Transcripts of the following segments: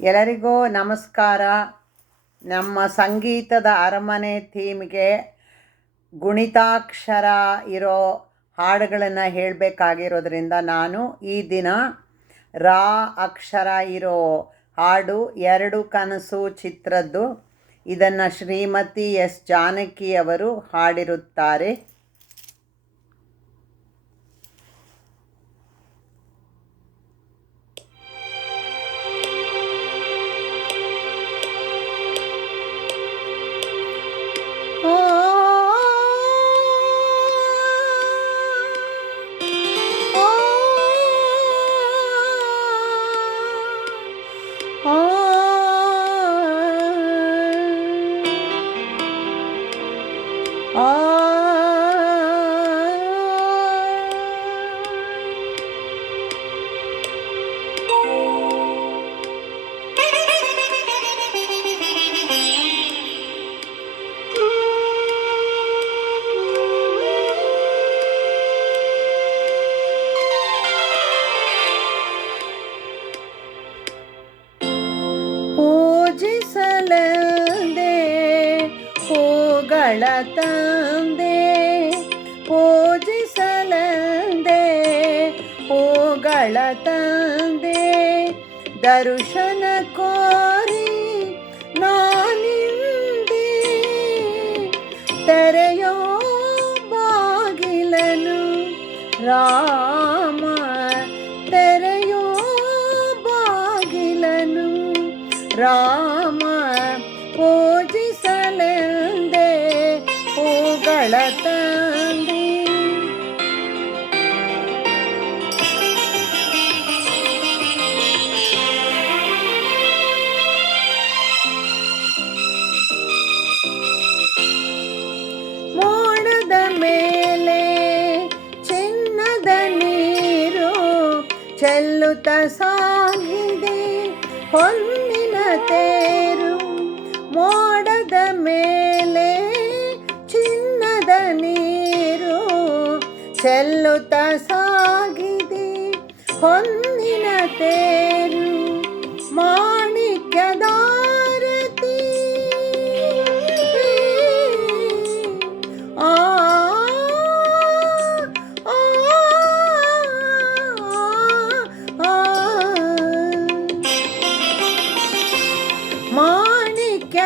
ಎಲ್ಲರಿಗೂ ನಮಸ್ಕಾರ. ನಮ್ಮ ಸಂಗೀತದ ಅರಮನೆ ಥೀಮ್ಗೆ ಗುಣಿತಾಕ್ಷರ ಇರೋ ಹಾಡುಗಳನ್ನು ಹೇಳಬೇಕಾಗಿರೋದ್ರಿಂದ ನಾನು ಈ ದಿನ ರಾ ಅಕ್ಷರ ಇರೋ ಹಾಡು ಎರಡು ಕನಸು ಚಿತ್ರದ್ದು ಇದನ್ನು ಶ್ರೀಮತಿ ಎಸ್ ಜಾನಕಿ ಅವರು ಹಾಡಿರುತ್ತಾರೆ. ಪೂಜಿಸಲೆಂದೇ ಹೂಗಳ ತಂದೆ, ಪೂಜಿಸಲೆಂದೇ ಹೂಗಳ ತಂದೆ, ದರ್ಶನ ಕೋರಿ ನಾನಿಂದೆ, ತೆರೆಯೋ ಬಾಗಿಲನು ರಾಮ, ತೆರೆಯೋ ಬಾಗಿಲನು ರಾಮ, ಪೂಜಿಸಲೆಂದೇ ಹೂಗಳ ತಂದೆ. ಮೋಡದ ಮೇಲೆ ಚಿನ್ನದ ನೀರು ಚೆಲ್ಲುತ್ತ ಸಾಗಿದೆ ಹೊನ್ನಿನ ತೇರು, ಮೋಡದ ಮೇಲೆ ಚಿನ್ನದ ನೀರು ಚೆಲ್ಲುತ್ತ ಸಾಗಿದೆ ಹೊನ್ನಿನ ತೇರು, ಮಾಣಿಕ್ಯದಾರತಿ ಆ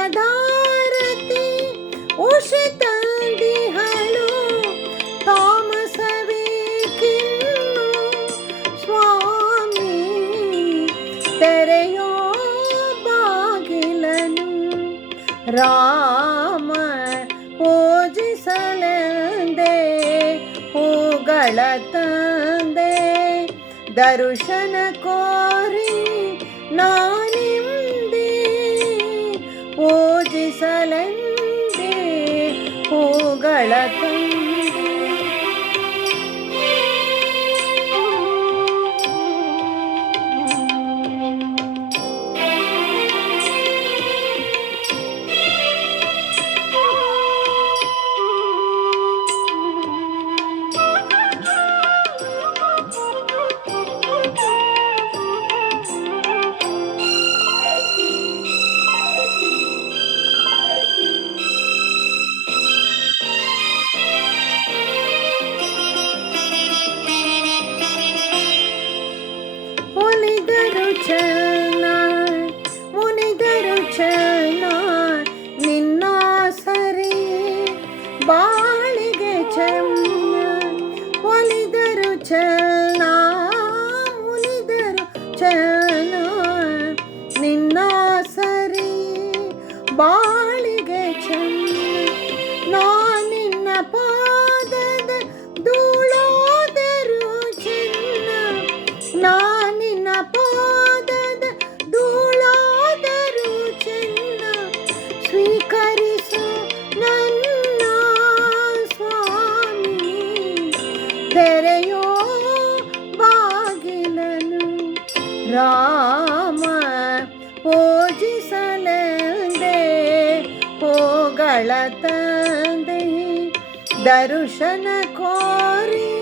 ಮಾಣಿಕ್ಯದಾರತಿ ಉಷಿತಂದಿಹಳು ತಾಮಸವೇಕಿನ್ನು ಸ್ವಾಮಿ, ತೆರೆಯೋ ಬಾಗಿಲನು ರಾಮ, ಪೂಜಿಸಲೆಂದೇ ಹೂಗಳ ತಂದೆ, ದರ್ಶನ ಕೋರಿ ನಾನಿಂದೆ, ಪೂಜಿಸಲೆಂದೇ ಹೂಗಳ ತಂದೆ. ಒಲಿದರು ಚನ್ನ ಮುನಿದರು ಚನ್ನ ನಿನ್ನ ಸರಿ ಬಾಳಿಗೆ ಚೆನ್ನ, ಒಲಿದರು ಚನ್ನ ಮುನಿದರು ಚನ್ನ ನಿನ್ನ ಸರಿ ಬಾಳಿಗೆ ಚೆನ್ನ, ನಾನಿನ್ನ ಪಾದದ ಧೂಳಾದರು ಚೆನ್ನ, ನಾನಿನ್ನ ಪಾದದ ಧೂಳಾದರು ಚೆನ್ನ, ಸ್ವೀಕರಿಸು ನನ್ನ ಸ್ವಾಮಿ, ತೆರೆಯೋ ಬಾಗಿಲನು ರಾಮ, ಪೂಜಿಸಲೆಂದೇ ಹೂಗಳ ತಂದೆ, ದರ್ಶನ ಕೋರಿ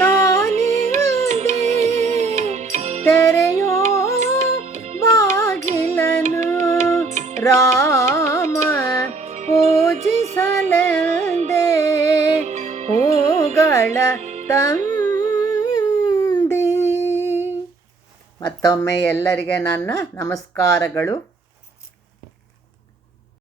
ನಾನಿಂದೆ, ತೆರೆಯೋ ಬಾಗಿಲನು ರಾಮ ಪೂಜಿಸಲೆಂದೇ ಹೂಗಳ ತಂದಿ. ಮತ್ತೊಮ್ಮೆ ಎಲ್ಲರಿಗೆ ನನ್ನ ನಮಸ್ಕಾರಗಳು.